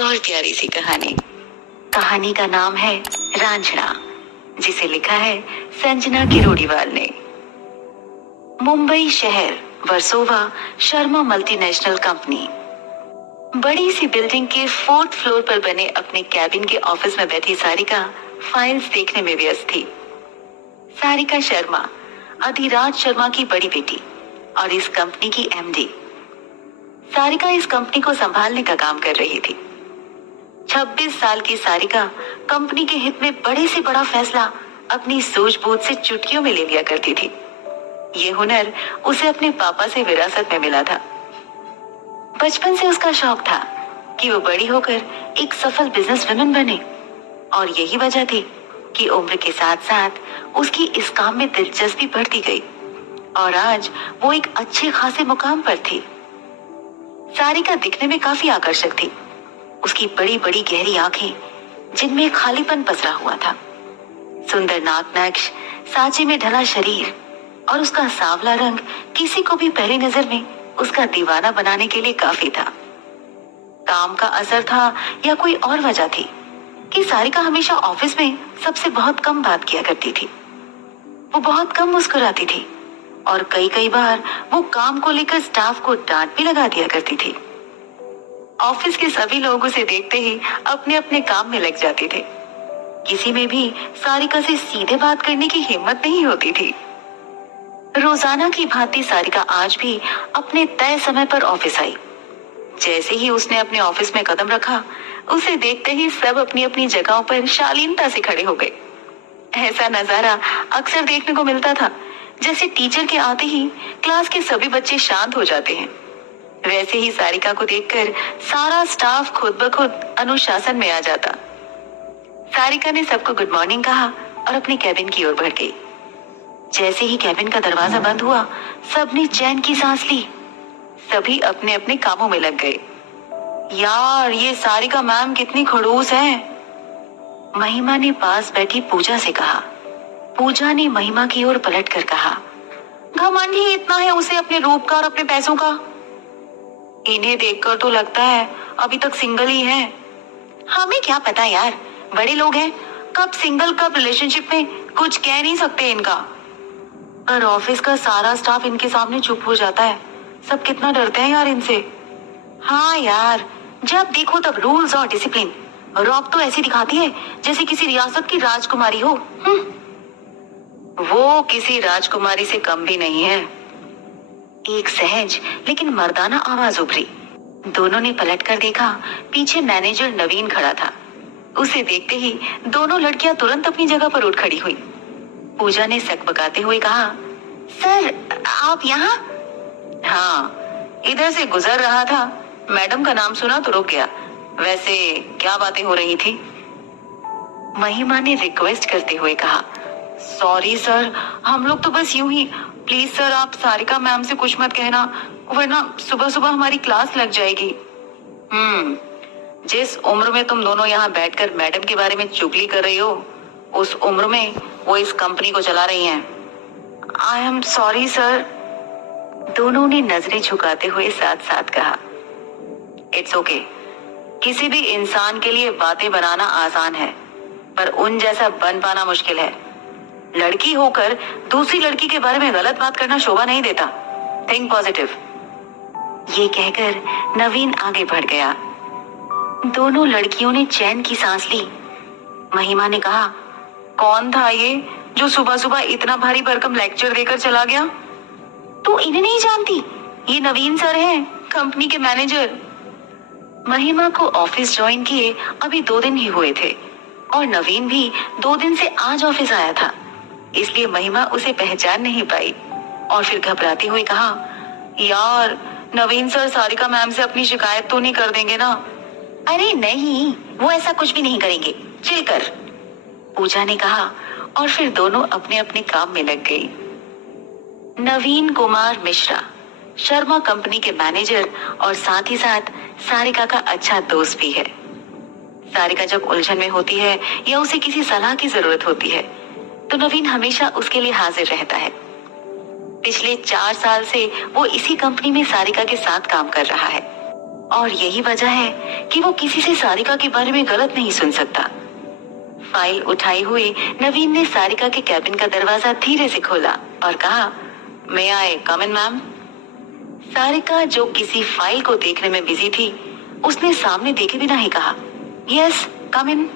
और प्यारी सी कहानी। कहानी का नाम है रांझना, जिसे लिखा है संजना किरोड़ीवाल ने। मुंबई शहर, वर्सोवा, शर्मा मल्टीनेशनल कंपनी। बड़ी सी बिल्डिंग के 4th फ्लोर पर बने अपने कैबिन के ऑफिस में बैठी सारिका फाइल्स देखने में व्यस्त थी। सारिका शर्मा, अधिराज शर्मा की बड़ी बेटी और इस कंपनी की एमडी। सारिका इस कंपनी को संभालने का काम कर रही थी। 26 साल की सारिका कंपनी के हित में बड़े से बड़ा फैसला अपनी सूझबूझ से चुटकियों में ले लिया करती थी। ये हुनर उसे अपने पापा से विरासत में मिला था। बचपन से उसका शौक था कि वो बड़ी होकर एक सफल बिजनेसवुमन बने, और यही वजह थी कि उम्र के साथ साथ उसकी इस काम में दिलचस्पी बढ़ती गई और आज वो एक अच्छे खासे मुकाम पर थी। सारिका दिखने में काफी आकर्षक थी। उसकी बड़ी बड़ी गहरी आंखें, जिनमें खालीपन पसरा हुआ था, सुंदर नाक नक्श, सांचे में ढला शरीर और उसका सांवला रंग किसी को भी पहली नजर में उसका दीवाना बनाने के लिए काफी था। काम का असर था या कोई और वजह थी कि सारिका हमेशा ऑफिस में सबसे बहुत कम बात किया करती थी। वो बहुत कम मुस्कुराती थी और कई बार वो काम को लेकर स्टाफ को डांट भी लगा दिया करती थी। ऑफिस के सभी लोग उसे देखते ही अपने अपने काम में लग जाते थे। किसी में भी सारिका से सीधे बात करने की हिम्मत नहीं होती थी। रोजाना की भांति सारिका आज भी अपने तय समय पर ऑफिस आई। जैसे ही उसने अपने ऑफिस में कदम रखा, उसे देखते ही सब अपनी अपनी जगहों पर शालीनता से खड़े हो गए। ऐसा नजारा अक्सर देखने को मिलता था, जैसे टीचर के आते ही क्लास के सभी बच्चे शांत हो जाते हैं। वैसे ही सारिका को देखकर सारा स्टाफ खुद ब खुद अनुशासन में आ जाता। सारिका ने सबको गुड मॉर्निंग कहा और अपने कैबिन की ओर बढ़ गई। जैसे ही कैबिन का दरवाजा बंद हुआ, सबने चैन की सांस ली। सभी अपने अपने कामों में लग गए। यार, ये सारिका मैम कितनी खड़ूस है, महिमा ने पास बैठी पूजा से कहा। पूजा ने महिमा की ओर पलटकर कहा, घमंड ही इतना है उसे अपने रूप का और अपने पैसों का। इन्हें देखकर तो लगता है अभी तक सिंगल ही है। हमें क्या पता यार, बड़े लोग हैं, कब सिंगल कब रिलेशनशिप में, कुछ कह नहीं सकते इनका। पर ऑफिस का सारा स्टाफ इनके सामने चुप हो जाता है। सब कितना डरते हैं यार इनसे। हाँ यार, जब देखो तब रूल्स और डिसिप्लिन। रॉब तो ऐसी दिखाती है जैसे किसी रियासत की राजकुमारी हो। वो किसी राजकुमारी से कम भी नहीं है। एक सहज लेकिन मर्दाना आवाज उभरी। दोनों ने पलटकर देखा, पीछे मैनेजर नवीन खड़ा था। उसे देखते ही दोनों लड़कियां तुरंत अपनी जगह पर उठ खड़ी हुई। पूजा ने सकबकाते हुए कहा, सर आप यहाँ? हाँ, इधर से गुजर रहा था, मैडम का नाम सुना तो रुक गया। वैसे क्या बातें हो रही थी? महिमा ने रिक्वेस्ट करते हुए कहा, सॉरी सर, हम लोग तो बस यूं ही। प्लीज सर, आप सारिका मैम से कुछ मत कहना, वरना सुबह सुबह हमारी क्लास लग जाएगी। जिस उम्र में तुम दोनों यहाँ बैठकर मैडम के बारे में चुगली कर रही हो, उस उम्र में वो इस कंपनी को चला रही हैं। आई एम सॉरी सर, दोनों ने नजरें झुकाते हुए साथ साथ कहा। It's okay. किसी भी इंसान के लिए बातें बनाना आसान है, पर उन जैसा बन पाना मुश्किल है। लड़की होकर दूसरी लड़की के बारे में गलत बात करना शोभा नहीं देता। Think positive. ये कहकर नवीन आगे बढ़ गया। दोनों लड़कियों ने चैन की सांस ली। महिमा ने कहा, कौन था ये जो सुबह सुबह इतना भारी भरकम लेक्चर देकर चला गया? तू इन्हें नहीं जानती? ये नवीन सर हैं, कंपनी के मैनेजर। महिमा को ऑफिस ज्वाइन किए अभी 2 दिन ही हुए थे और नवीन भी 2 दिन से आज ऑफिस आया था, इसलिए महिमा उसे पहचान नहीं पाई और फिर घबराते हुए कहा, यार नवीन सर सारिका मैम से अपनी शिकायत तो नहीं कर देंगे ना? अरे नहीं, वो ऐसा कुछ भी नहीं करेंगे, चिल कर, पूजा ने कहा और फिर दोनों अपने अपने काम में लग गई। नवीन कुमार मिश्रा, शर्मा कंपनी के मैनेजर और साथ ही साथ सारिका का अच्छा दोस्त भी है। सारिका जब उलझन में होती है या उसे किसी सलाह की जरूरत होती है, तो नवीन हमेशा उसके लिए हाजिर रहता है। पिछले 4 साल से वो इसी कंपनी में सारिका के साथ काम कर रहा है। और यही वजह है कि वो किसी से सारिका के बारे में गलत नहीं सुन सकता। फाइल उठाए हुए नवीन ने सारिका के कैबिन का दरवाजा धीरे से खोला और कहा, मे आई कम इन मैम? सारिका, जो किसी फाइल को देखने में बिजी थी, उसने सामने देखे बिना ही कहा, यस कम इन।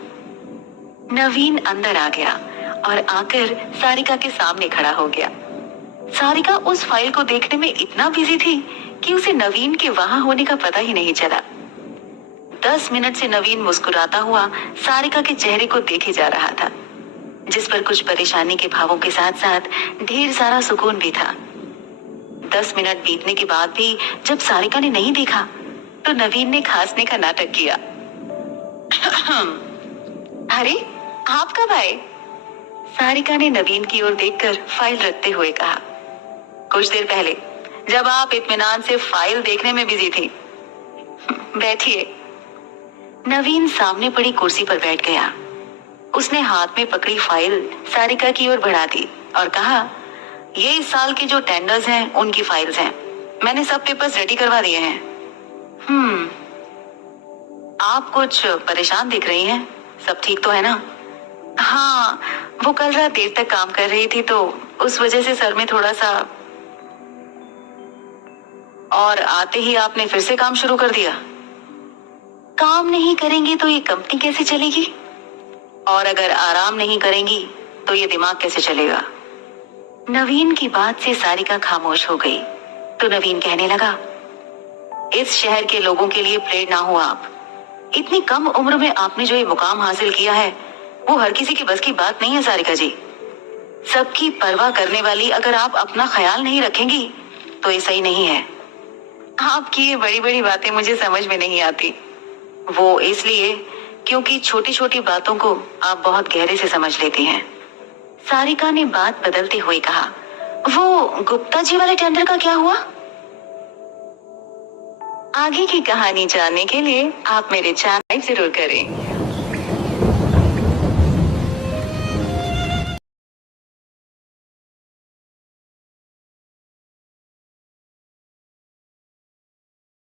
नवीन अंदर आ गया और आकर सारिका के सामने खड़ा हो गया। सारिका उस फाइल को देखने में इतना बिजी थी कि उसे नवीन के वहां होने का पता ही नहीं चला। 10 मिनट से नवीन मुस्कुराता हुआ सारिका के चेहरे को देखे जा रहा था, जिस पर कुछ परेशानी के भावों के साथ साथ ढेर सारा सुकून भी था। 10 मिनट बीतने के बाद भी जब सारिका ने नहीं देखा तो नवीन ने खांसने का नाटक किया। अरे आप कब आए? सारिका ने नवीन की ओर देखकर फाइल रखते हुए कहा, कुछ देर पहले, जब आप इत्मीनान से फाइल देखने में बिजी थी। बैठिए। नवीन सामने पड़ी कुर्सी पर बैठ गया। उसने हाथ में पकड़ी फाइल सारिका की ओर बढ़ा दी और कहा, ये इस साल के जो टेंडर्स हैं उनकी फाइल्स हैं। मैंने सब पेपर्स रेडी करवा दिए हैं। आप कुछ परेशान दिख रही हैं। सब ठीक तो है ना? हाँ, वो कल रात देर तक काम कर रही थी तो उस वजह से सर में थोड़ा सा। और आते ही आपने फिर से काम शुरू कर दिया? काम नहीं करेंगे तो ये कंपनी कैसे चलेगी? और अगर आराम नहीं करेंगी तो ये दिमाग कैसे चलेगा? नवीन की बात से सारिका खामोश हो गई तो नवीन कहने लगा, इस शहर के लोगों के लिए प्रेरणा हो आप। इतनी कम उम्र में आपने जो ये मुकाम हासिल किया है वो हर किसी की बस की बात नहीं है सारिका जी। सबकी परवाह करने वाली अगर आप अपना ख्याल नहीं रखेंगी तो ये सही नहीं है। आपकी ये बड़ी बड़ी बातें मुझे समझ में नहीं आती। वो इसलिए क्योंकि छोटी छोटी बातों को आप बहुत गहरे से समझ लेती हैं। सारिका ने बात बदलते हुए कहा, वो गुप्ता जी वाले टेंडर का क्या हुआ? आगे की कहानी जानने के लिए आप मेरे चैनल जरूर करें।